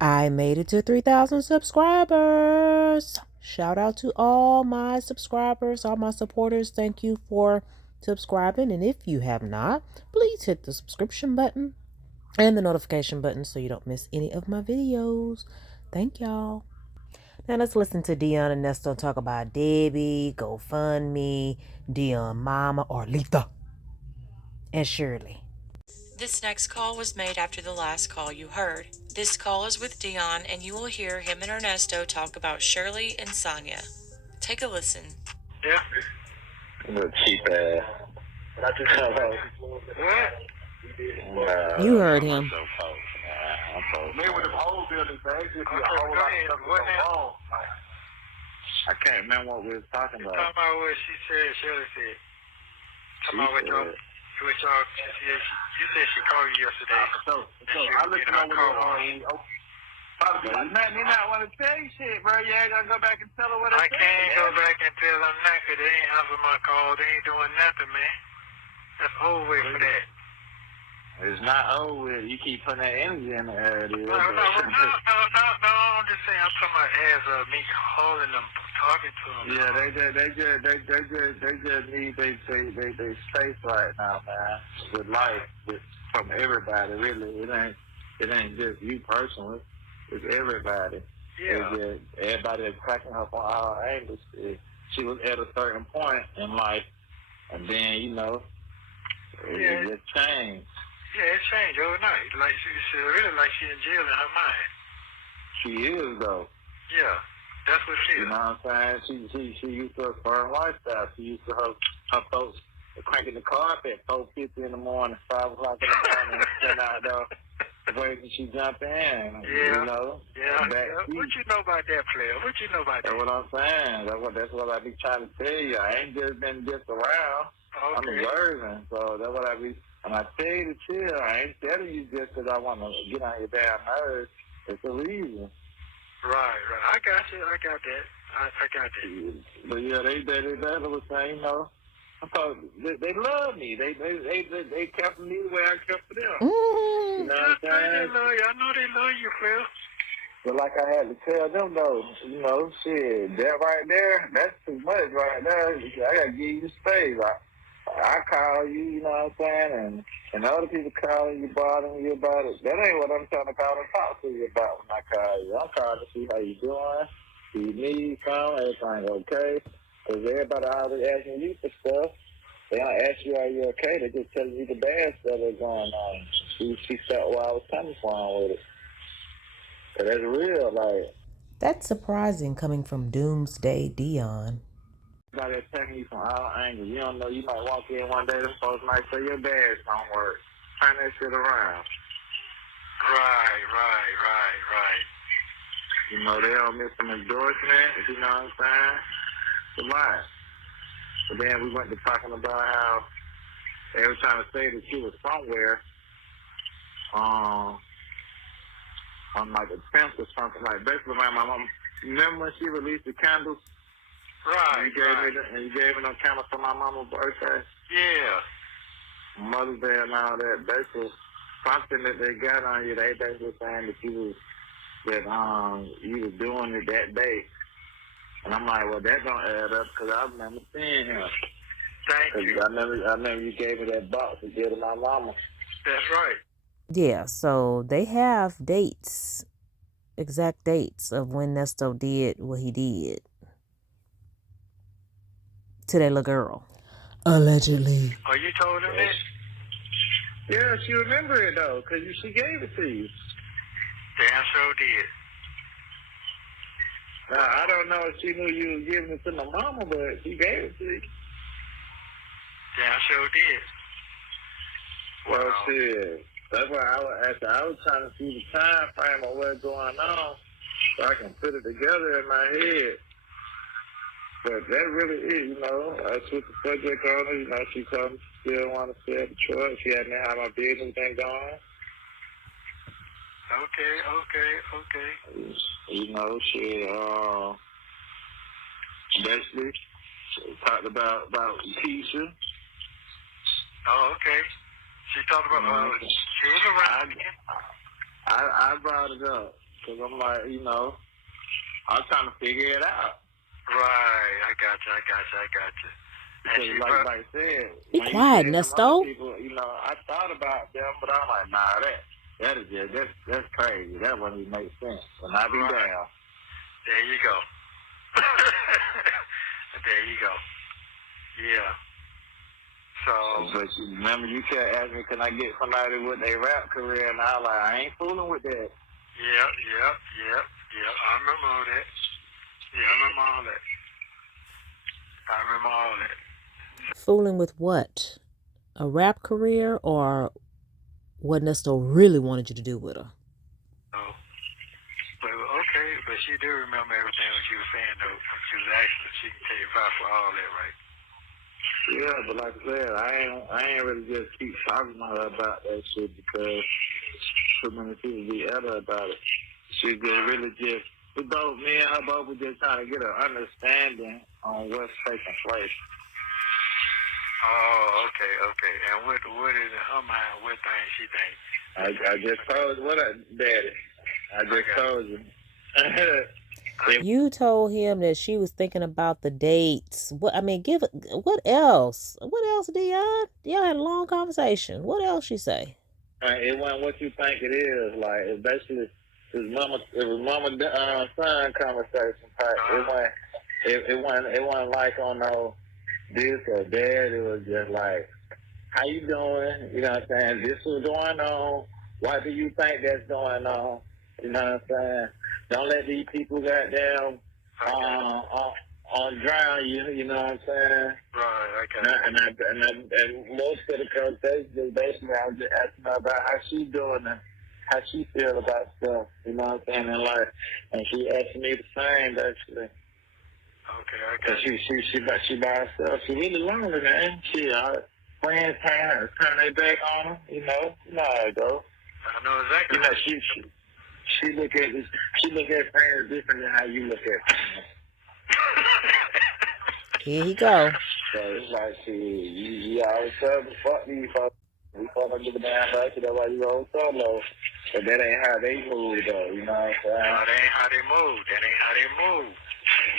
I made it to 3,000 subscribers. Shout out to all my subscribers, all my supporters. Thank you for subscribing. And if you have not, please hit the subscription button and the notification button so you don't miss any of my videos. Thank y'all. Now let's listen to Dion and Nesto talk about Debbie, GoFundMe, Dion Mama, or Letha, and Shirley. This next call was made after the last call you heard. This call is with Dion, and you will hear him and Ernesto talk about Shirley and Sonya. Take a listen. Yeah. Little cheap ass. Not just what? You heard him. Me with the whole building, man. Just a whole lot of stuff wrong. I can't remember what we were talking about. Talking about what she said, Shirley said. Talking about what y'all, you said she called you yesterday. So I listened to what Me not want to tell you shit, bro. You ain't gonna go back and tell her what I said. I can't go back and tell them that because they ain't answering my call. They ain't doing nothing, man. That's over with for that. It's not over with. You keep putting that energy in the air, dude. No, I'm just saying, I'm talking about as me calling them, talking to them. Yeah, they just need they space right now, man. With life, from everybody, really. It ain't just you personally. It's everybody. Yeah. It's just everybody is cracking up on all angles. She was at a certain point in life, and then it just changed. Yeah, it changed overnight. Like she really like she in jail in her mind. She is though. Yeah, that's what it is. You know what I'm saying? She used to a foreign lifestyle. She used to her folks cranking the car up at 4:50 in the morning, 5 o'clock in the morning, and sitting out there waiting she jump in. Yeah. You know. Yeah. What you know about that, player? What you know about that? That's what I'm saying. That's what I be trying to tell you. I ain't just been around. Okay. I'm observing. So that's what I be. And I tell you to chill. I ain't telling you just because I want to get on your damn nerves. It's a reason. Right. I got you. I got that. I got that. But yeah, they was saying, I thought they love me. They kept me the way I kept for them. Mm-hmm. You know what I'm saying? They love you. I know they love you, Phil. But like I had to tell them though, shit, that right there, that's too much right there. I gotta give you space. I call you, you know what I'm saying, and other people calling you, bothering you about it. That ain't what I'm trying to call and talk to you about when I call you. I'm calling to see how you doing. Do you need something? Everything okay? Because everybody always asking you for stuff. They don't ask you, are you okay? They just telling you the bad stuff that's going on. She felt where I was coming from with it. So that's real, like. That's surprising coming from Doomsday Dion. Everybody attacking you from all angles. You don't know, you might walk in one day, them folks might say your badge don't work. Turn that shit around. Right. They don't miss some endorsement, you know what I'm saying? It's a lot. But then we went to talking about how they were trying to say that she was somewhere on like a 10th or something, like basically my mom. Remember when she released the candles? Right. And you gave me them candles for my mama's birthday? Yeah. Mother's Day and all that. Basically, something that they got on you, they basically saying that you was doing it that day. And I'm like, well, that don't add up because I remember seeing him. Thank you. I remember you gave me that box to give to my mama. That's right. Yeah, so they have dates, exact dates of when Nesto did what he did to that little girl. Allegedly. Oh, you told him that? Yeah, she remember it though, because she gave it to you. Damn sure did. I don't know if she knew you was giving it to my mama, but she gave it to you. Damn sure did. Well, shit. That's why I was trying to see the time frame of what's going on so I can put it together in my head. But that really is, I switched the subject on her. She told me she still want to stay at Detroit. She had me how my business been going. Okay. She basically talked about Keisha. Oh, okay. She talked about she was around again. I brought it up. Because I'm like, I'm trying to figure it out. Right, I got you. Because like I said, Be when quiet, you said them Nesto. other people, I thought about them, but I'm like, nah, that is just, that's crazy. That wouldn't even make sense. And I be down. There you go. There you go. Yeah. So. But you remember, you kept asking me, can I get somebody with a rap career? And I was like, I ain't fooling with that. Yep. I remember all that. Yeah, I remember all that. Fooling with what? A rap career or what Nesto really wanted you to do with her? Oh. But she do remember everything what she was saying, though. She was actually, she can tell you about for all that, right? Yeah, but like I said, I ain't really just keep talking to her about that shit because too many people be at her about it. She just really just, both me and her both were just trying to get an understanding on what's taking place. Oh, okay. And what is in her mind? What thing she thinks? I just told you, Daddy? I just told you. You told him that she was thinking about the dates. What else? What else, Dion? Dion had a long conversation. What else she say? It wasn't what you think it is. Like, it basically it was mama son conversation type. It wasn't like on no this or that. It was just like, how you doing? You know what I'm saying? This was going on. Why do you think that's going on? You know what I'm saying? Don't let these people goddamn drown you. You know what I'm saying? Right. Okay. And most of the conversations, basically, I was just asking her about how she doing and how she feel about stuff. You know what I'm saying? And she asked me the same, basically. Okay. Cause she by herself. She really lonely, man. Friends turn their back on her. You know how it goes. I know exactly. She look at friends different than how you look at friends. Here he go. So it's like, you always tell me, fuck these folks. We fuck them to the damn back, that's why you roll solo. But that ain't how they move, though, you know what I'm saying? No, that ain't how they move.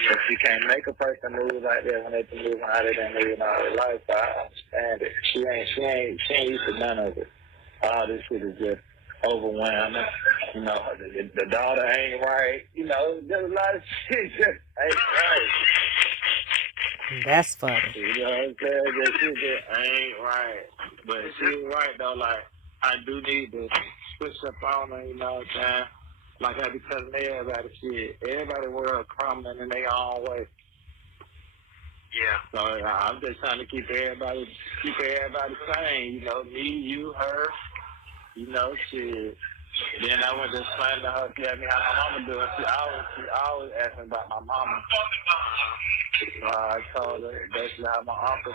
Yeah. But you can't make a person move like that when they can move how they done move in all their life. So I understand it. She ain't used to none of it. All this shit is just overwhelming. The daughter ain't right. There's a lot of shit just ain't right. That's funny. You know what I'm saying? That shit just ain't right. But she's right, though. Like, I do need to switch up on her, you know what I'm saying? Like I be telling everybody shit. Everybody world crumbling in their own way. Yeah. So I'm just trying to keep everybody sane. Me, you, her. Shit. Then I went to explain to her, tell me how my mama doing. She always asking about my mama. I told her basically how my uncle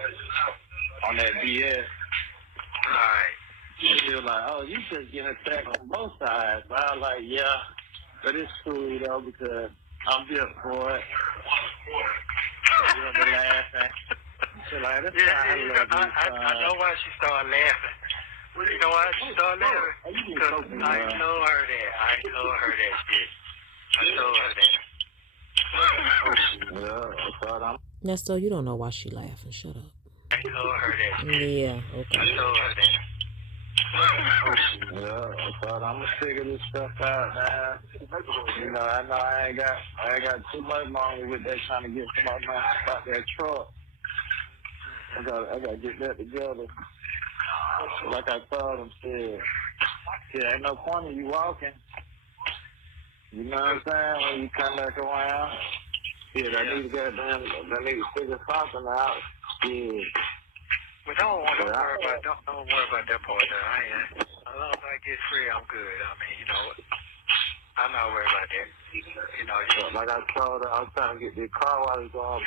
on that BS. Right. And she was like, oh, you just getting attacked on both sides. But I was like, yeah, but it's cool, though, because I'm built for it. She'll be laughing. She's like, that's why I love you, son. I know why she started laughing. You know why she started laughing? Because I told her that. I told her that shit. Nesto, you don't know why she laughing. Shut up. I told her that shit. Yeah, okay. I told her that. Yeah, I thought I'm gonna figure this stuff out, man. I know I ain't got too much longer with that trying to get somebody about that truck. I gotta get that together. Like I told him, shit, ain't no point in you walking. You know what I'm saying? When you come back around, I need to figure something out. Yeah. But don't worry about that part. As long as I get free, I'm good. I'm not worried about that. Like I told her, I was trying to get the car washes off.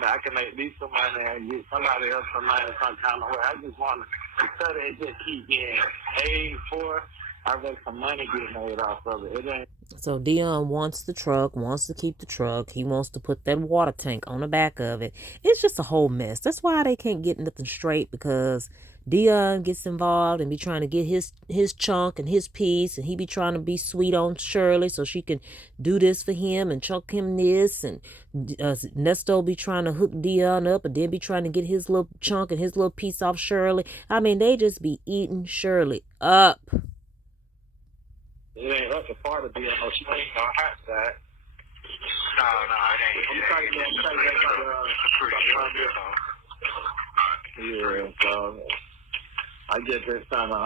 I can make me some money and get somebody else some money some kind of way. I just want to, instead of it just keep getting paid for, I make some money getting made off of it. It ain't. So Dion wants the truck, wants to keep the truck. He wants to put that water tank on the back of it. It's just a whole mess. That's why they can't get nothing straight, because Dion gets involved and be trying to get his chunk and his piece, and he be trying to be sweet on Shirley so she can do this for him and chunk him this, and Nesto be trying to hook Dion up and then be trying to get his little chunk and his little piece off Shirley. I mean, they just be eating Shirley up. It ain't up to part of Dion. She ain't on the hot side. No, it ain't. I'm trying to yeah, so I just been trying to,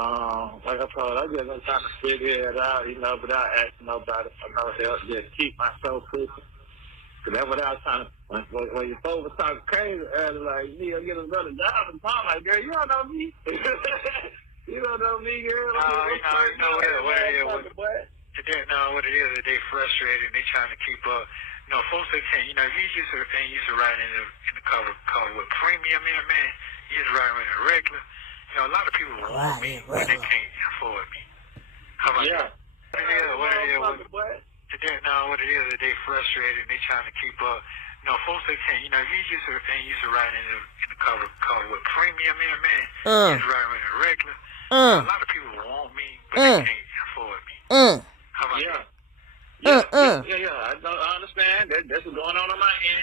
like I told, I just been trying to figure it out, without asking nobody for no help, just keep myself pushing. Cause that's what I was trying to, when your folks was talking crazy earlier, like, you get another job, and I'm like, girl, you don't know me. You don't know me, girl. You know what it is. What it is, they frustrated and they trying to keep up. Folks, they can't, if you used to write in the cover with premium in it, man, you just write in the regular. A lot of people want me, but they can't afford me. How about that? What it is, they frustrated and they trying to keep up. Folks, they can't, if you used to write in the cover with premium in it, man, you just write in the regular. A lot of people want me, but they can't afford me. How about that? Yeah, I understand. That's what's going on my end.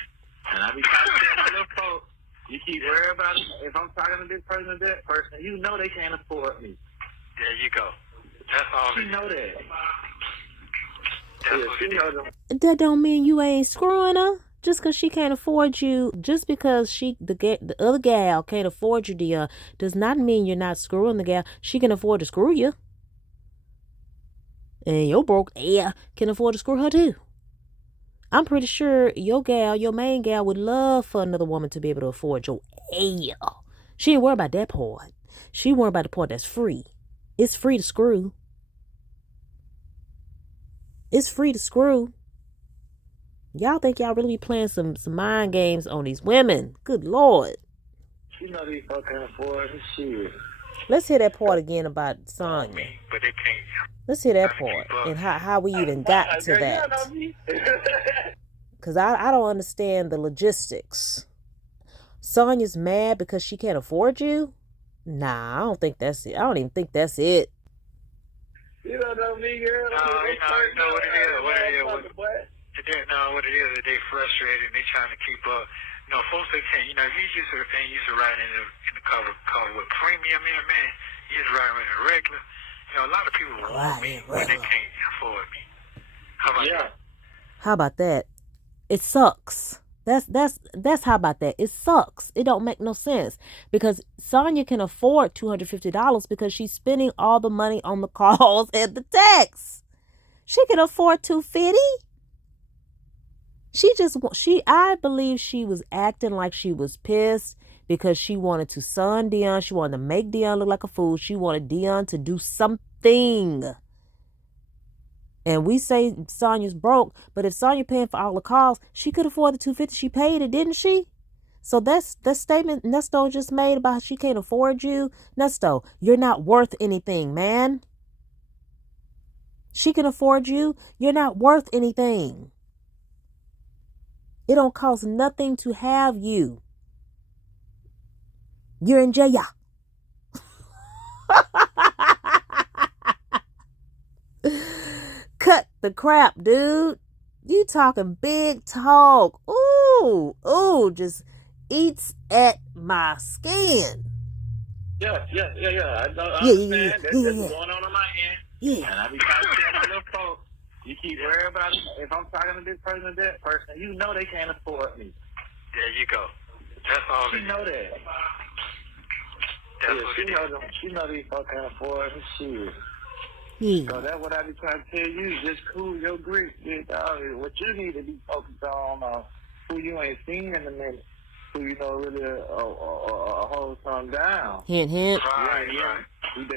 And I be trying to tell my little folks, you keep worrying about it. If I'm talking to this person or that person, you know they can't afford me. There you go. That's all. She know that. That's what it is. That don't mean you ain't screwing her. Just because she can't afford you, just because the other gal can't afford you, Dion, does not mean you're not screwing the gal. She can afford to screw you. And your broke can afford to screw her too. I'm pretty sure your main gal would love for another woman to be able to afford your She ain't worried about that part. She worried about the part that's free. It's free to screw. It's free to screw. Y'all think y'all really be playing some mind games on these women? Good Lord. She know these folks can't afford shit. Let's hear that part again about Sonya. But they can't. Let's hear that part and how we even got to that. Because I don't understand the logistics. Sonya's mad because she can't afford you? Nah, I don't think that's it. I don't even think that's it. You don't know me, girl. You know what it is. What it is, they frustrated and they trying to keep up. Folks, they can't. If you used to write in the cover with premium in it, man, you just write in the regular. A lot of people want me, but they can't afford me. How about that? How about that? It sucks. That's how about that? It sucks. It don't make no sense because Sonya can afford $250 because she's spending all the money on the calls and the texts. She can afford $250. I believe she was acting like she was pissed because she wanted to son Dion. She wanted to make Dion look like a fool. She wanted Dion to do something. And we say Sonya's broke, but if Sonya paying for all the calls, she could afford the $250. She paid it, didn't she? So that's the statement Nesto just made about she can't afford you. Nesto, you're not worth anything, man. She can afford you. You're not worth anything. It don't cost nothing to have you. You're in jail. Cut the crap, dude. You talking big talk. Ooh, just eats at my skin. Yeah. I understand. That's going on my end. Yeah. And I be trying to tell my little folks, you keep worrying about it. If I'm talking to this person or that person, you know they can't afford me. There you go. That's all. She know that. She know these folks can't afford me. Shit. Yeah. So that's what I be trying to tell you. Just cool your grief. What you need to be focused on who you ain't seen in a minute. Who you know really hold something down. Hint. Right.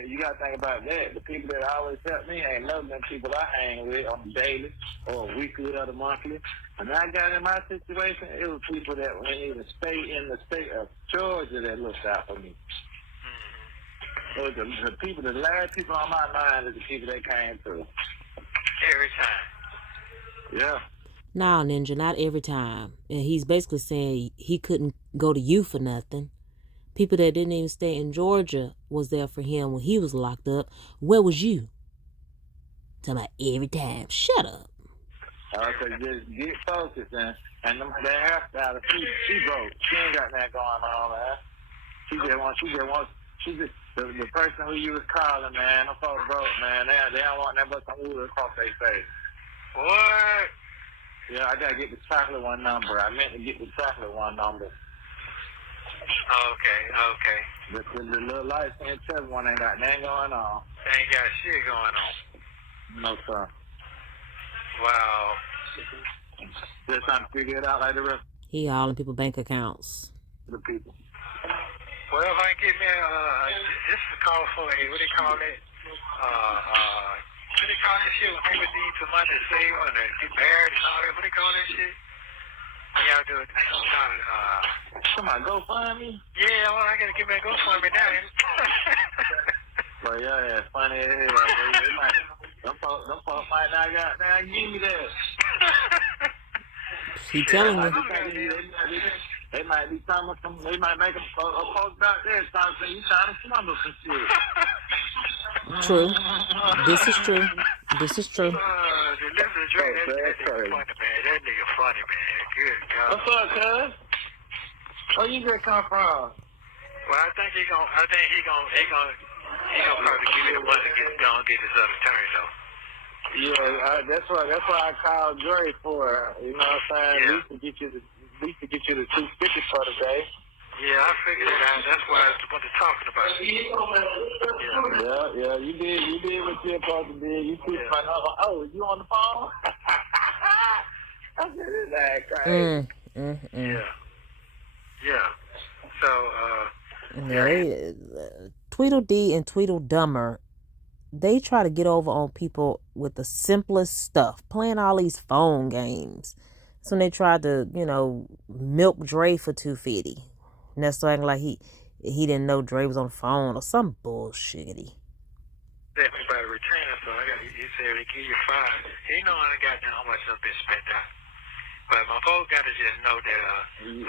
You got to think about that. The people that always help me ain't none of them people I hang with on the daily or weekly or the monthly. When I got in my situation, it was people that wouldn't even stay in the state of Georgia that looked out for me. So the last people on my mind are the people that came through. Every time. Yeah. No, Ninja, not every time. And he's basically saying he couldn't go to you for nothing. People that didn't even stay in Georgia was there for him when he was locked up. Where was you? Talking about every time. Shut up. So just get focused, and that hairstyle, she broke. She ain't got that going on, man. The person who you was calling, man, them folks broke, man. They don't want nothing but some wood across their face. What? Yeah, I gotta get the chocolate one number. I meant to get the chocolate one number. Okay. The little light skinned chubby one ain't got nothing going on. Ain't got shit going on. No, sir. Wow. Just trying to figure it out like the rest He all in people's bank accounts. of the people. Well, if I can get me this is a call for a, what do they call it? What do they call that shit when people need some money to save and get married and all that? What do they call that shit? Y'all do it some kind of, Come on, go find me. yeah, well, I gotta get me a GoFundMe now. Well, yeah, funny as hell. Them folks might not got now give me that. He telling you. They might be talking some. They might make a post out there trying to say you trying to smuggle some shit. True. This is true. The Dre, that nigga funny, man. That nigga funny, man. Good God. What's up, cuz? Where you just come from? Well, I think he gonna probably give me the money to get his other turn though. Yeah, that's why I called Dre for. You know what I'm saying? Yeah. At least to get you the $250 for the day. Yeah, I figured that out. That's why I was talking about it. Yeah, you did what you're supposed to do. You keep my number. Oh, you on the phone? I said, this that crazy. Yeah. So, Tweedledee and Tweedledummer, they try to get over on people with the simplest stuff, playing all these phone games. So they tried to, milk Dre for $250. Nesto acting like he didn't know Dre was on the phone or some bullshitty. Let me buy a retainer, so he said he give you $5. He know I ain't got how much I've been spent out. But my folks got to just know that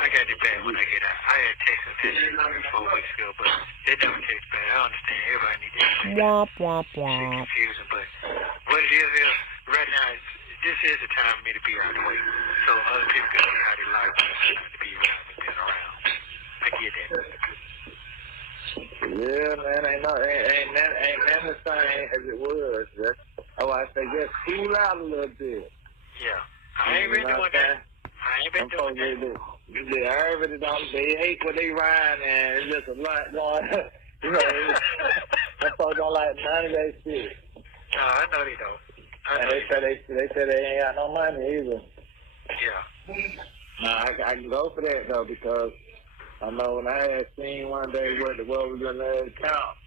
I got it back when I get out. I had texted that shit 4 weeks ago, but they never text back. I understand everybody needs to text. Womp, womp, Shit womp. confusing, but what it is right now, this is the time for me to be out of the way. So other people can see how they like to be around me, being around. I get that. Yeah, man, ain't nothing the same as it was. Oh, I say just cool out a little bit. Yeah. I ain't been doing that. They already don't. They hate what they rhyme, and it's just a lot going. Them folks don't like none of that shit. No, I know they don't. And they say they ain't got no money either. Yeah. No, I can go for that though, because I know when I had seen one day what was in their account,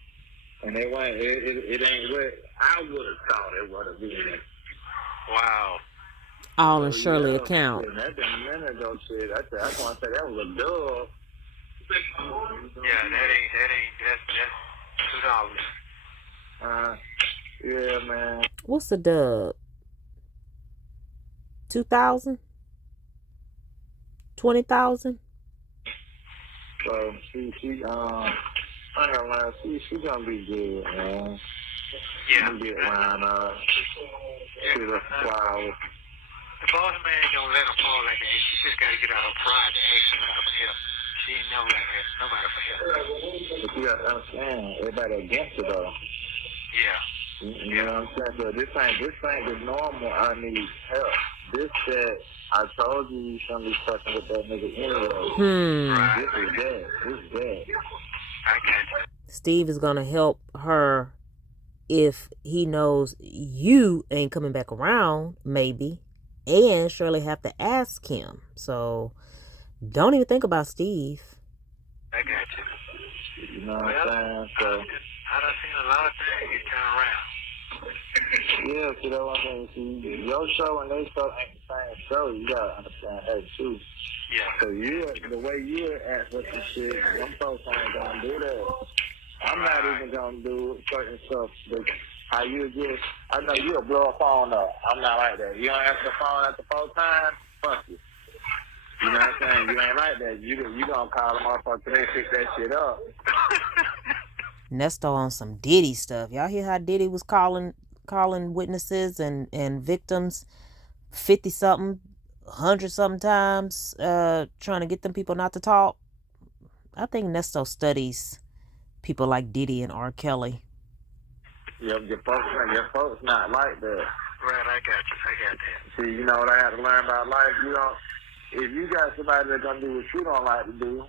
and they went, it ain't what I would have thought it would have been. Wow. All in Shirley account. That's been a minute ago, shit. I want to say that was a dub. Yeah, that's $2. Yeah, man. What's the dub? 2,000? 20,000? So she gonna be good, man. Yeah. She get around to the flowers. The boss man ain't gonna let her fall like that. She just gotta get out her pride to ask somebody for help. She ain't never gonna ask nobody for help. But you gotta understand, everybody against her though. Yeah. You know what I'm saying? So this ain't the normal I need help. This that I told you you shouldn't be fucking with that nigga anyway. Right. This is that. I got you. Steve is gonna help her if he knows you ain't coming back around, maybe. And Shirley have to ask him. So don't even think about Steve. I got you. You know what I'm saying? So I done seen a lot of things get turned around. yeah, see that's what I'm saying. See, your show and their show ain't the same show. You gotta understand that too. Yeah. So the way you're at with the shit, them folks ain't gonna do that. I'm not even gonna do certain stuff. But how you just, I know you'll blow a phone up. I'm not like that. You don't answer the phone after 4 times, fuck you. You know what I'm saying? You ain't like that. You gonna call them motherfucker till they fix that shit up. Nesto on some Diddy stuff. Y'all hear how Diddy was calling witnesses and victims 50-something, 100-something times, trying to get them people not to talk? I think Nesto studies people like Diddy and R. Kelly. Your folks not like that. Right, I got that. See, you know what I had to learn about life? If you got somebody that's gonna do what you don't like to do,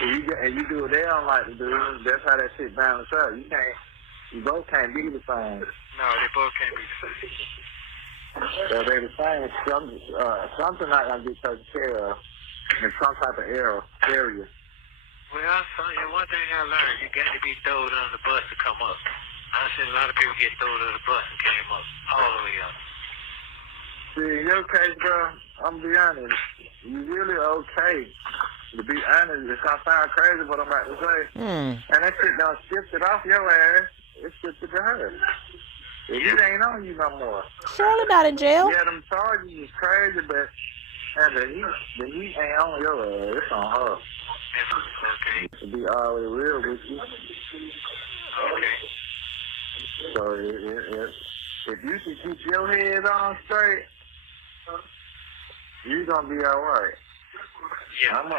and you do what they don't like to do, that's how that shit balance out. You both can't be the same. No, they both can't be the same. So they the same. Something not gonna be taken care of in some type of area. Well, Sonya, one thing I learned, you got to be thrown under the bus to come up. I've seen a lot of people get thrown under the bus and came up all the way up. See, in your case, bro, I'm gonna be honest. You really okay. To be honest, it's gonna sound crazy what I'm about to say. And that shit done shift it off your ass. It shifted to her. It ain't on you no more. Shirley not in jail. Yeah, them charges is crazy, but the heat ain't on your ass. It's on her. Okay. To be always real with you. Okay. So if you can keep your head on straight, you gonna be all right. Yeah. I'm a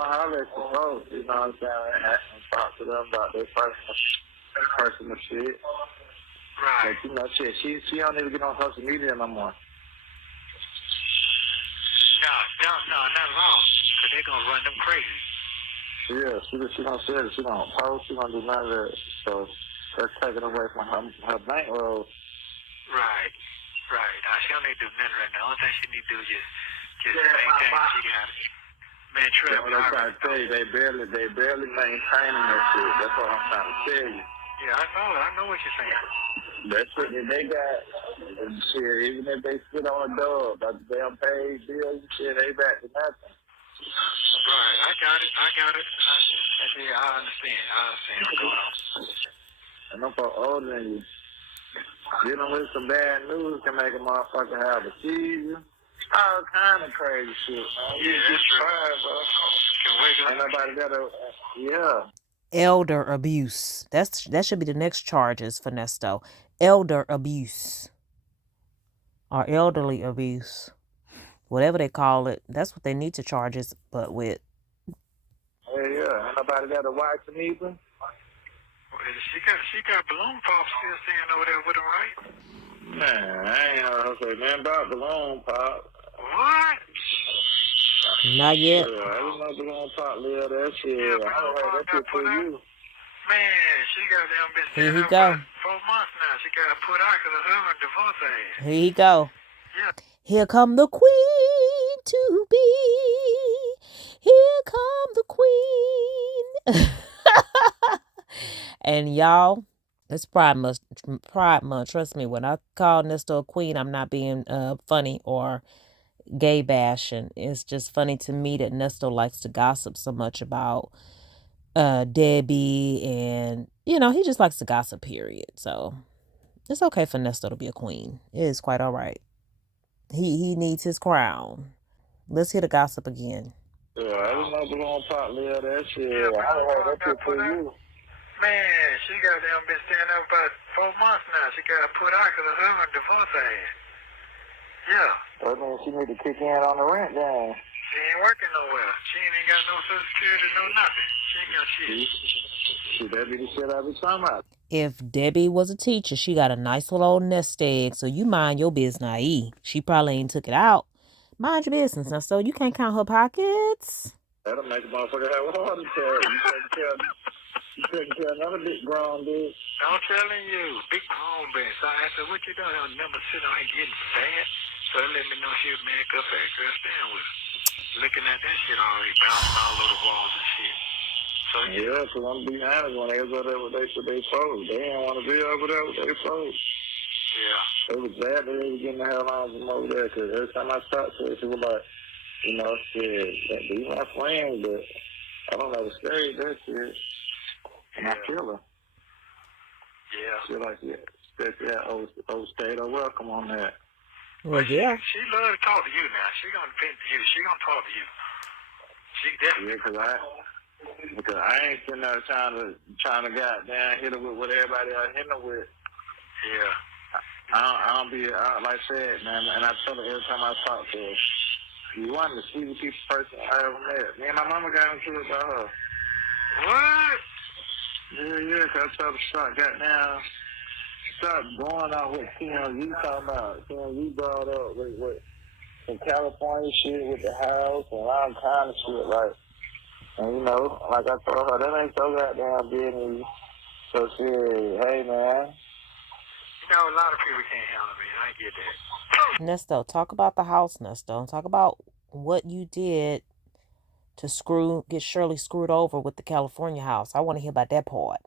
holler at the folks, you know what I'm saying, and talk to them about their personal shit. Right. Like, you know, shit, she don't even get on social media no more. No, not at all. Because they're going to run them crazy. Yeah, she don't say it. She don't post. She don't do none of that. So that's taken away from her bankroll. Right. Nah, she don't need to do nothing right now. The only thing she need to do is just maintain what she got. Man, trust me. I'm trying to tell you, they barely maintaining that shit. That's what I'm trying to tell you. Yeah, I know what you're saying. That shit that they got, shit, even if they sit on a dub, like they don't pay bills and shit, they back to nothing. Right, I got it. I understand what's going on. And I'm for older than you. Dealing with some bad news can make a motherfucker have a seizure. All kind of crazy shit, man. Yeah, that's true. Bro. Can wake up. Ain't nobody got yeah. Elder abuse. That should be the next charges for Nesto. Elder abuse. Or elderly abuse. Whatever they call it. That's what they need to charge us, but with. Yeah. Ain't nobody got a wife to either. She got balloon pop still staying over there with him, right? Man, I ain't heard her say nothing about balloon pop. What? Not yet. Yeah, I didn't know balloon pop live that shit. Yeah, I don't know that shit for you. Man, she got them been Here staying he up go. about 4 months now. She got to put out because her husband divorced her ass. Here he go. Yeah. Here come the queen to be. Here come the queen. And y'all, it's Pride Month. Trust me, when I call Nesto a queen, I'm not being funny or gay bashing. It's just funny to me that Nesto likes to gossip so much about Debbie, and he just likes to gossip, period. So it's okay for Nesto to be a queen. It is quite all right. He needs his crown. Let's hear the gossip again. Yeah, I didn't know balloon pop live that shit. Yeah, I don't know that shit for you. Man, she got them been staying up about 4 months now. She got to put out because her husband divorced her ass. Yeah. That means she need to kick in on the rent then. She ain't working nowhere. She ain't got no social security, no nothing. She ain't got shit. See, that be the shit I be talking about. If Debbie was a teacher, she got a nice little old nest egg, so you mind your business. She probably ain't took it out. Mind your business. Now, so you can't count her pockets. That'll make a motherfucker have a heart attack. You couldn't tell another big grown dude. I'm telling you, big grown bitch. So I said, what you doing? I'll never sit on here getting fat. So they let me know she was man up back there staying with her. Looking at that shit already bouncing all over the walls and shit. So yeah, because I'm being honest, when they was over there with their folks, they didn't want to be over there with their folks. Yeah. They was glad that they was getting the hell out of them over there, because every time I talked to her, she was like, shit, these my friends, but I don't know the stage, that shit. And I feel her. Yeah. She like, yeah, overstayed her welcome on that. Well, yeah. She love to talk to you now. She gonna depend to you. She gonna talk to you. She definitely. Because I ain't sitting there trying to goddamn hit her with what everybody else hitting her with. Yeah. I don't be like I said, man. And I tell her every time I talk to her, you want to see the people person I ever met. Me and my mama got into it about her. What? Yeah, cause I told her stop going out with TMZ talking about. TMZ brought up with some California shit with the house and all kind of shit, like, and you know, like I told her, that ain't so goddamn business. So she, hey man. You know, a lot of people can't handle me. I get that. Nesto, talk about the house, Nesto. Talk about what you did to get Shirley screwed over with the California house. I want to hear about that part.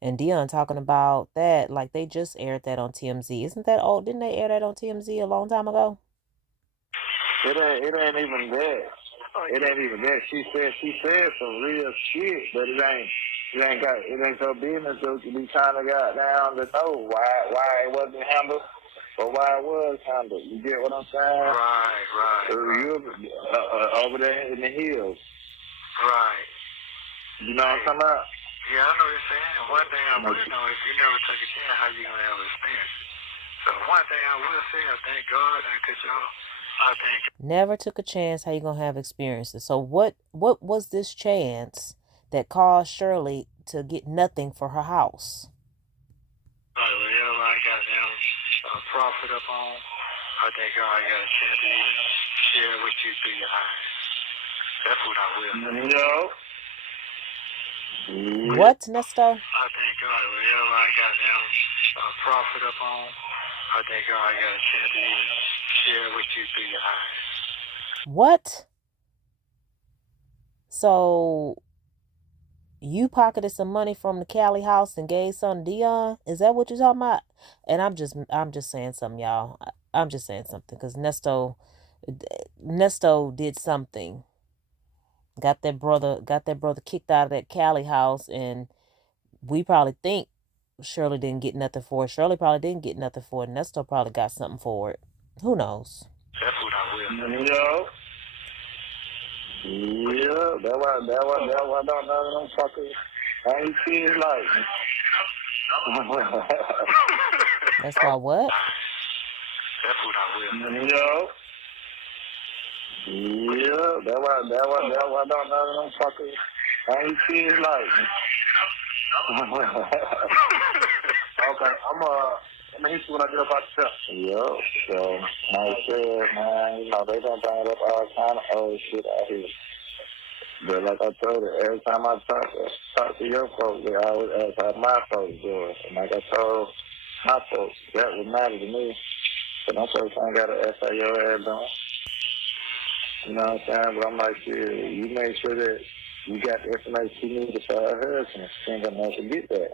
And Dion talking about that, like they just aired that on TMZ. Isn't that old? Didn't they air that on TMZ a long time ago? It ain't even that. It ain't even that. She said some real shit, but it ain't so business to be trying to got down to know why it wasn't handled or why it was handled. You get what I'm saying? Right. You're over there in the hills. Right. You know what I'm talking about? Yeah, I know what you're saying. And one thing I would know is you never took a chance, how you gonna ever experience it. So one thing I will say, I thank God and cause y'all, I think never took a chance. How you gonna have experiences? So what was this chance that caused Shirley to get nothing for her house? whatever I got them profit up on, I think God got a chance to even share with you through your eyes. That's what I will say. Yo. What, Nesto? I thank God, whatever I got them profit up on, I think God got a chance to even share with you through your eyes. What? So you pocketed some money from the Cali house and gave some to Dion? Is that what you're talking about? And I'm just saying something, y'all. I'm just saying something because Nesto did something. Got that brother kicked out of that Cali house, and we probably think Shirley didn't get nothing for it. Shirley probably didn't get nothing for it. Nesto probably got something for it. Who knows? That's what I will. Yo. Yeah, that why don't none of them fuckers. I ain't seen it like. That's why what? That's what I will. Yo. Yeah, that why don't none of them fuckers. I ain't seen it like. Okay, I'm gonna hit you when I get up out the truck. Yo, so like I said, man, you know, they done bring up all kind of old shit out here. But like I told her, every time I talk to your folks, they always ask how my folks doing. And like I told my folks, that would matter to me. But them folks ain't got to ask how your ass doing. You know what I'm saying? But I'm like, shit, you make sure that you got the information you need for her husband. She ain't gonna never get that.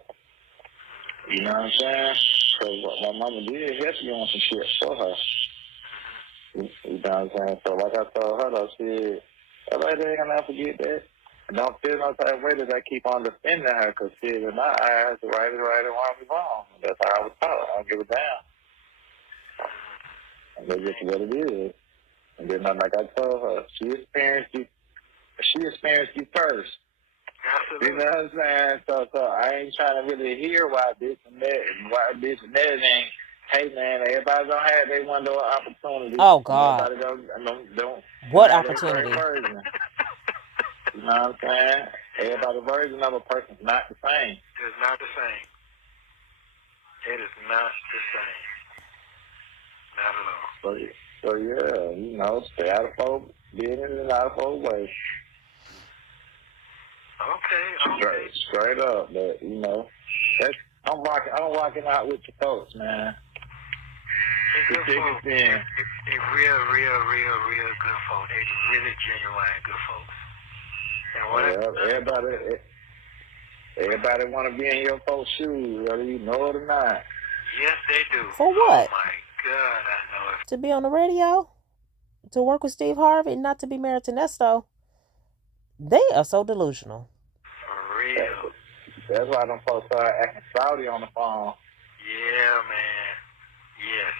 You know what I'm saying? Because my mama did help you on some shit for her. You know what I'm saying? So like I told her, though, shit, that lady ain't gonna forget that. And don't feel no type of way that I keep on defending her, because shit, in my eyes, right is right and wrong is wrong. That's how I was taught. I don't give a damn. And that's just what it is. And then, like I told her, she experienced you first. Absolutely. You know what I'm saying? So I ain't trying to really hear why this and that ain't. Hey man, everybody don't have their window of opportunity. Oh God. Everybody don't What have opportunity? their version. You know what I'm saying? Everybody's version of a person's not the same. It's not the same. It is not the same. Not at all. So yeah, you know, stay out of folks' business and out of folks' way. Okay. Straight up, but you know, I'm rocking out with the folks, man. It's good folks. They're real good folks. They're really genuine good folks. And everybody want to be in your folks' shoes, whether you know it or not. Yes, they do. For what? Oh my God, I know it. To be on the radio? To work with Steve Harvey? Not to be married to Nesto? They are so delusional. For real. That's why them folks started acting rowdy on the phone. Yeah, man. Yes.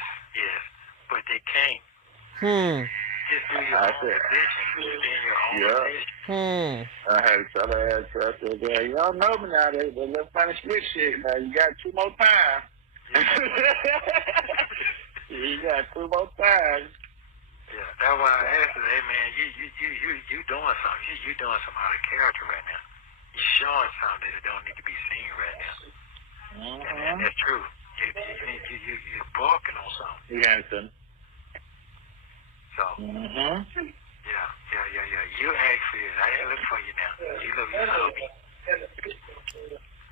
Just do your own position. Within your own position. I had to tell her ass right there. Y'all know me now. They little funny split shit. Now you got 2 more times. You got 2 more times. Yeah, that's why I asked her, hey man, you doing something. You doing something out of character right now. You showing something that don't need to be seen right now. And that's true. You're barking on something. You answer. So, yeah. You asked for it. I look for you now. You love me.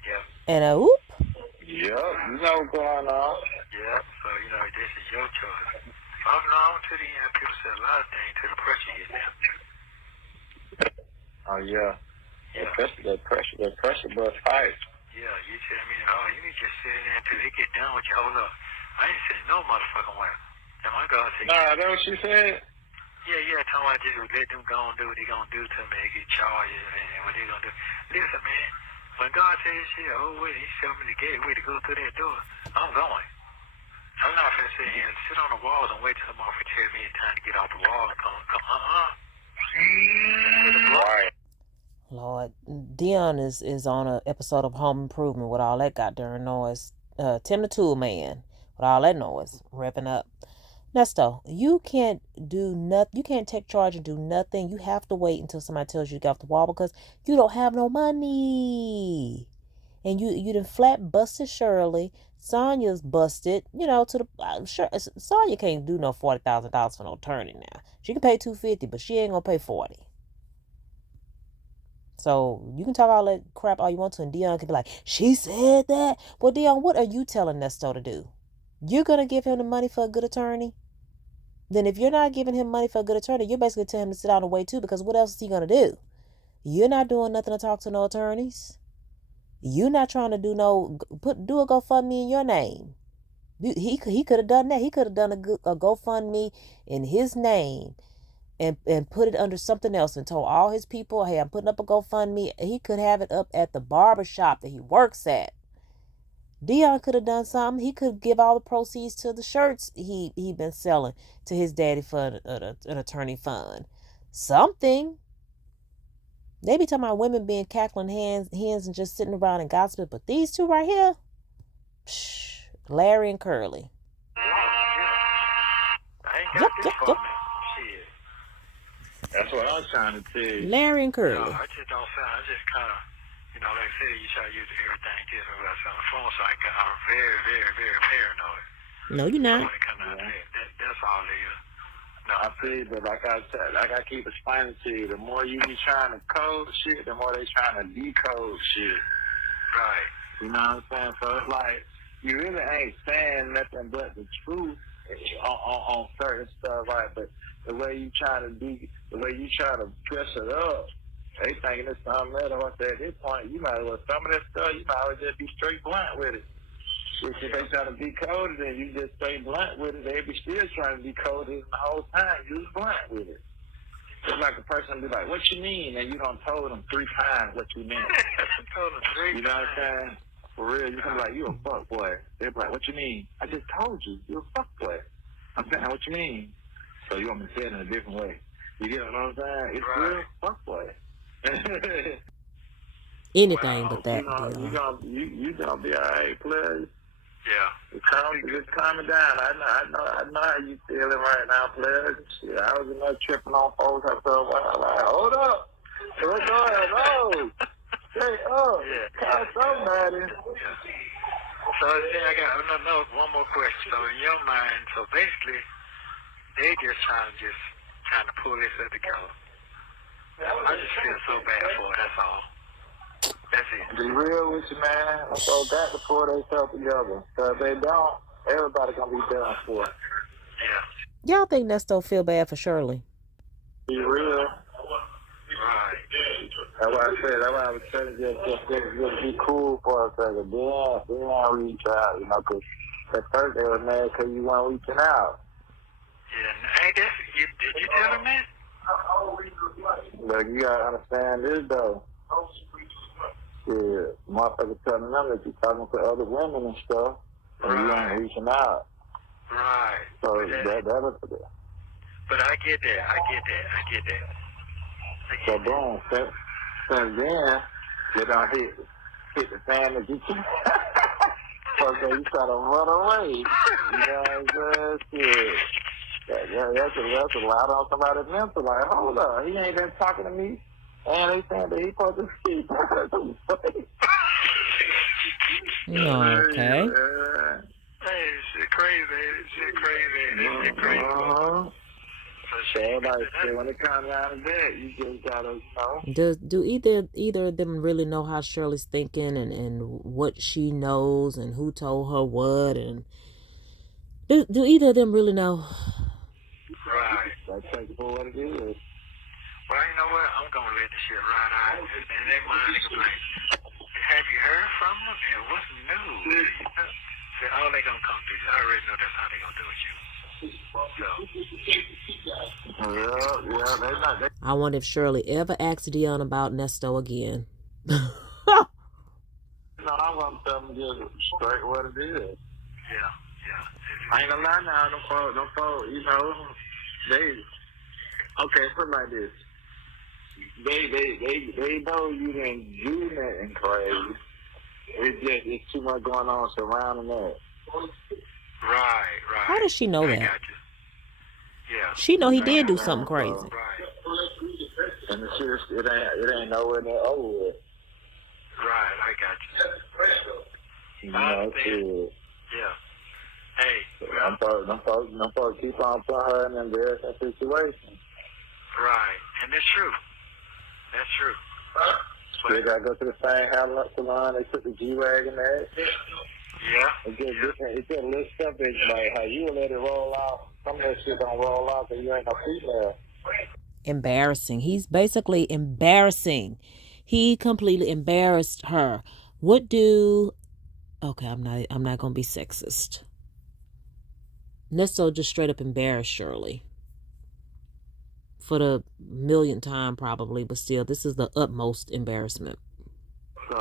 Yeah. And a whoop. Yep, you know what's going on. Yeah, so, this is your choice. I'm long to the end. People say a lot of things to the pressure you now. Oh, yeah. That pressure bust fight. Yeah, you tell me, you need to just sit in there until they get done with you. Hold up. I ain't saying no motherfucking way. And my God said, nah, that's what she said? Yeah, talking about just let them go and do what they gonna do to me. They get charged and what they gonna do. Listen, man, when God says shit, he showed me the gateway to go through that door, I'm going. I'm not finna sit here and sit on the walls and wait till somebody tell me it's time to get off the wall and come. Right. Lord, Dion is on an episode of Home Improvement with all that goddamn noise. Tim the Tool Man with all that noise revving up. Nesto, you can't do nothing. You can't take charge and do nothing. You have to wait until somebody tells you to get off the wall because you don't have no money. And you done flat busted Shirley. Sonya's busted. To the Sonya can't do no $40,000 for no attorney now. She can pay $250, but she ain't gonna pay $40. So you can talk all that crap all you want to, and Dion can be like, she said that. Well, Dion, what are you telling Nesto to do? You're gonna give him the money for a good attorney? Then if you're not giving him money for a good attorney, you're basically telling him to sit down and wait too, because what else is he gonna do? You're not doing nothing to talk to no attorneys. You're not trying to do a GoFundMe in your name. He could have done that. He could have done a GoFundMe in his name and put it under something else and told all his people, hey, I'm putting up a GoFundMe. He could have it up at the barber shop that he works at. Dion could have done something. He could give all the proceeds to the shirts he been selling to his daddy for an attorney fund. Something. They be talking about women being cackling hens and just sitting around and gossiping, but these two right here, Larry and Curly. Yep. That's what I was trying to tell you. Larry and Curly. I just don't sound. I just kind of, like I said, you try to use everything just when I on the phone, so I'm very, very, very paranoid. No, you're not. That's all it is. No, I see, but like I said, like I keep explaining to you, the more you be trying to code shit, the more they trying to decode shit. Right. You know what I'm saying? So it's like, you really ain't saying nothing but the truth on certain stuff, right? But the way you try to dress it up, they thinking it's something else. At this point, you might as well, some of that stuff, you might as well just be straight blunt with it. If they try to decode it and you just stay blunt with it, they be still trying to decode it the whole time. You was blunt with it. It's like a person be like, what you mean? And you done told them 3 times what you mean. Told them 3 times. You know what I'm saying? For real, you can be like, you a fuck boy. They be like, what you mean? I just told you, you a fuck boy. I'm saying, what you mean? So you want me to say it in a different way. You get what I'm saying? It's still fuck boy. Anything but that. You gonna be alright, players. Yeah. It's calming down. I know how you feeling right now, players. Shit, I was in there tripping on folks. I thought, well, like, hold up. What's going on? Stay up. Call somebody. Yeah. So then I got one more question. So in your mind, so basically, they just trying to pull this up together. I just feel so bad for it. That's all. That's it. Be real with you, man. So got to pull themselves together. So if they don't, everybody gonna be done for it. Yeah. Y'all think Nesto feel bad for Shirley? Be real. Right. That's why I was telling you just be cool for a second. Then reach out, because at first they were mad because you weren't reaching out. Yeah, ain't that, did you tell them that? But you gotta understand this though. Yeah, motherfuckers telling them that you're talking to other women and stuff, and you ain't reaching out. Right. So that was But I get that. So boom, since then, they done hit the fan that you can. So you try to run away. You know what I'm saying? Shit. That's a lot on somebody's mental. Like, hold up, he ain't been talking to me. And they saying that he supposed to speak. Okay. Hey, shit crazy. So everybody say when it comes down to that, you just gotta, you know. Do either of them really know how Shirley's thinking and what she knows and who told her what, and do either of them really know? Right. That's take it for what it is. Well, you know what? I'm gonna let this shit ride out, and they mind niggas like, have you heard from them? And what's new? So all they gonna come through. I already know that's how they gonna do it, you. Yeah, I wonder if Shirley ever asked Dion about Nesto again. No, I want to tell them just straight what it is. Yeah. I ain't gonna lie now, them folks, you know, okay, put it like this. They know you didn't do nothing crazy. It's too much going on surrounding that. Right. How does she know I that? got you. Yeah. She know he did do something crazy. Right. And it ain't nowhere near over with. Right, I got you. You know, shit. Yeah. Hey. Them folks keep on putting her in embarrassing situations. Right, and it's true. That's true. They gotta go to the same hair salon. They put the G-Wagon there. Yeah. It's just different. It's just little stuff that's like how you let it roll off. Some of that shit don't roll off because you ain't no female. Embarrassing. He's basically embarrassing. He completely embarrassed her. Okay, I'm not gonna be sexist. Nesto just straight up embarrassed Shirley. For the millionth time probably, but still, this is the utmost embarrassment. So,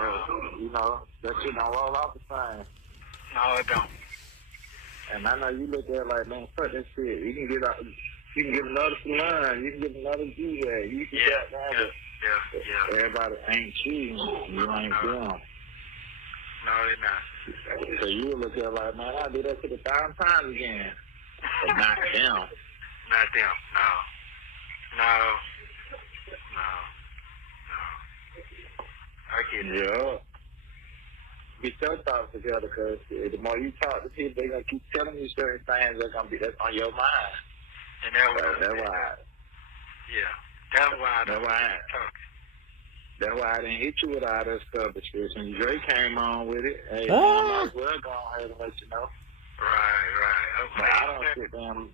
you know, that shit don't roll off the same. No, it don't. And I know you look at it like, man, fuck that shit. You can get another salon. You can get another G-Wag. You can get that. Yeah. Everybody ain't cheating. You ain't them. No, they're not. So you look at it like, man, I'll do that shit 1,000 times again. But not them. Not them, no. I get it. Yeah. Get your thoughts together, because the more you talk to people, they're going to keep telling you certain things that's on your mind. And that's why. Yeah. That's why I don't talk. That's why I didn't hit you with all that stuff. When Dre came on with it, hey, I might as well go ahead and let you know. Right. Okay. But I don't sit down.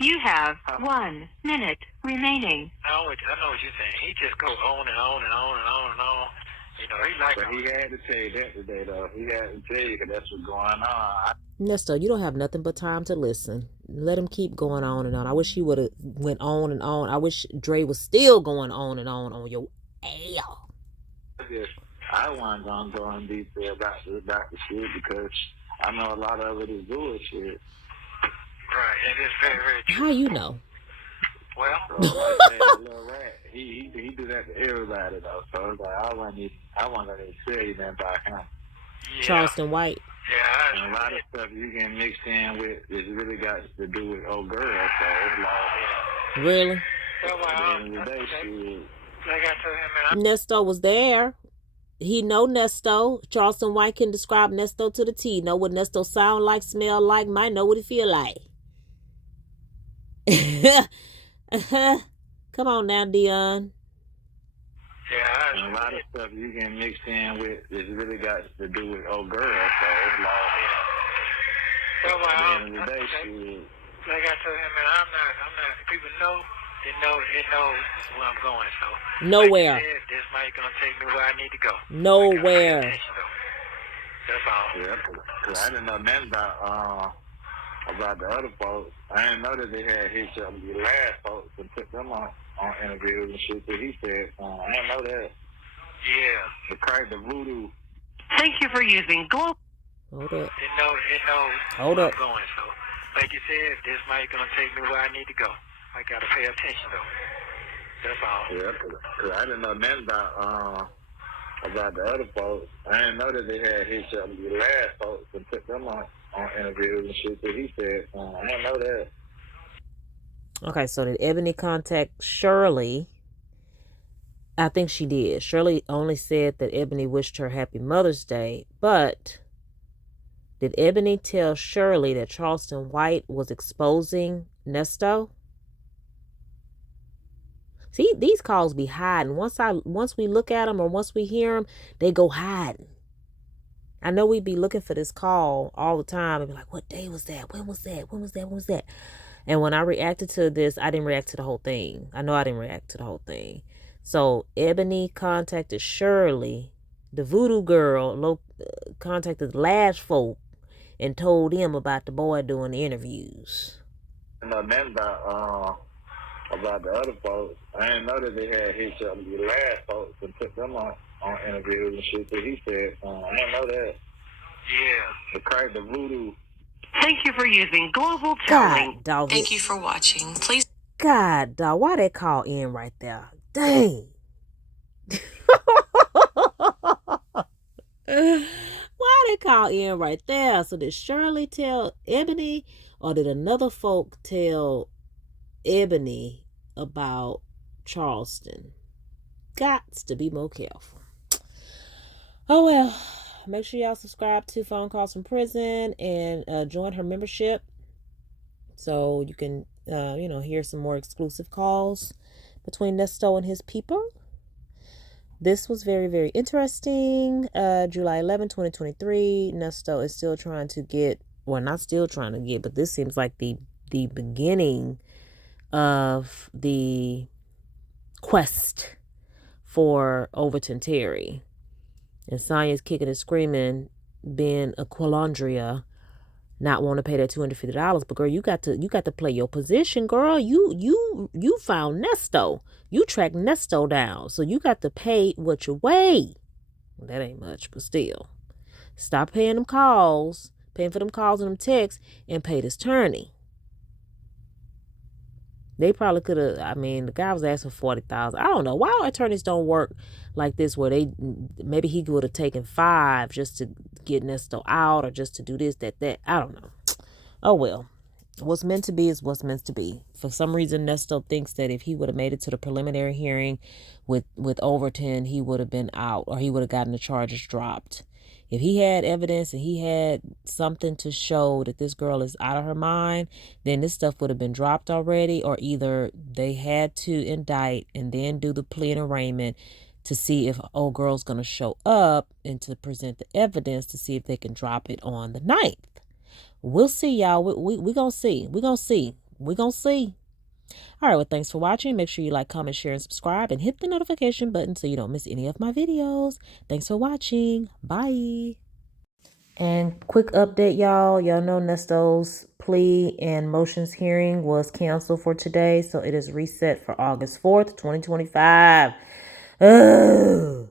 You have 1 minute remaining. I know what you're saying. He just goes on and on and on and on and on. You know, he like. But he had to tell you that today, though. He had to tell you because that's what's going on. Nesto, you don't have nothing but time to listen. Let him keep going on and on. I wish he would have went on and on. I wish Dre was still going on and on your L. I wasn't going to go in detail about the shit because I know a lot of it is bullshit. Right, and it's very, very true. How you know? Well, that little rat, he do that to everybody though. So it's like I wasn't gonna tell you nothing about him. Yeah. Charleston White. Yeah. And a lot of stuff you get mixed in with is really got to do with old girl. So it's like Really? So, at the end of the day, shit. Like I told him, Nesto was there. He know Nesto. Charleston White can describe Nesto to the T. Know what Nesto sound like, smell like, might know what he feel like. Come on now, Dion. Yeah. And a lot of stuff you get mixed in with is really got to do with old girl. So it's like So, at the end of the day, shit. Like I told him, man, I'm not. People know. It knows where I'm going. So Nowhere. Like said, this might gonna take me where I need to go. Nowhere. That's all. Yeah, because I didn't know nothing about the other folks. I didn't know that they had hit up the last folks and put them on interviews and shit. But he said, I didn't know that. Yeah. The voodoo. Thank you for using Global. Hold up. It knows Hold where up. I'm going. So, like you said, this might gonna take me where I need to go. I gotta pay attention though. That's all. Yeah, cause I didn't know nothing about the other folks. I didn't know that they had hit up the last folks and put them on interviews and shit that he said. I didn't know that. Okay, so did Ebony contact Shirley? I think she did. Shirley only said that Ebony wished her happy Mother's Day, but did Ebony tell Shirley that Charleston White was exposing Nesto? See, these calls be hiding. Once we look at them or once we hear them, they go hiding. I know we be looking for this call all the time and be like, what day was that? When was that? When was that? When was that? And when I reacted to this, I didn't react to the whole thing. I know I didn't react to the whole thing. So Ebony contacted Shirley, the voodoo girl, contacted the last folk and told them about the boy doing the interviews. I didn't know nothing about the other folks. I didn't know that they had hit up the last folks and put them on interviews and shit that he said. I didn't know that. Yeah. The voodoo. Thank you for using Global God, Towing. dog. Thank you for watching. Please. God, dog. Why that call in right there? Dang. Why they call in right there? So did Shirley tell Ebony, or did another folk tell Ebony about Charleston? Gots to be more careful. Oh well. Make sure y'all subscribe to Phone Calls from Prison and join her membership so you can hear some more exclusive calls between Nesto and his people. This was very, very interesting. July 11, 2023. Nesto is still trying to get, well, not still trying to get, but this seems like the beginning of the quest for Overton Terry. And Sonya's kicking and screaming, being a Qualandria, not want to pay that $250. But girl, you got to play your position, girl. You found Nesto. You tracked Nesto down. So you got to pay what you weigh. Well, that ain't much, but still. Stop paying them calls, paying for them calls and them texts, and pay this attorney. They probably could have, the guy was asking $40,000. I don't know. Why attorneys don't work like this where maybe he would have taken $5 just to get Nesto out or just to do this, that. I don't know. Oh, well. What's meant to be is what's meant to be. For some reason, Nesto thinks that if he would have made it to the preliminary hearing with Overton, he would have been out or he would have gotten the charges dropped. If he had evidence and he had something to show that this girl is out of her mind, then this stuff would have been dropped already, or either they had to indict and then do the plea and arraignment to see if old girl's going to show up and to present the evidence to see if they can drop it on the 9th. We'll see, y'all. We going to see. We're going to see. We're going to see. All right, well, thanks for watching. Make sure you like, comment, share, and subscribe, and hit the notification button so you don't miss any of my videos. Thanks for watching. Bye. And quick update, y'all. Y'all know Nesto's plea and motions hearing was canceled for today, so it is reset for August 4th, 2025. Ugh.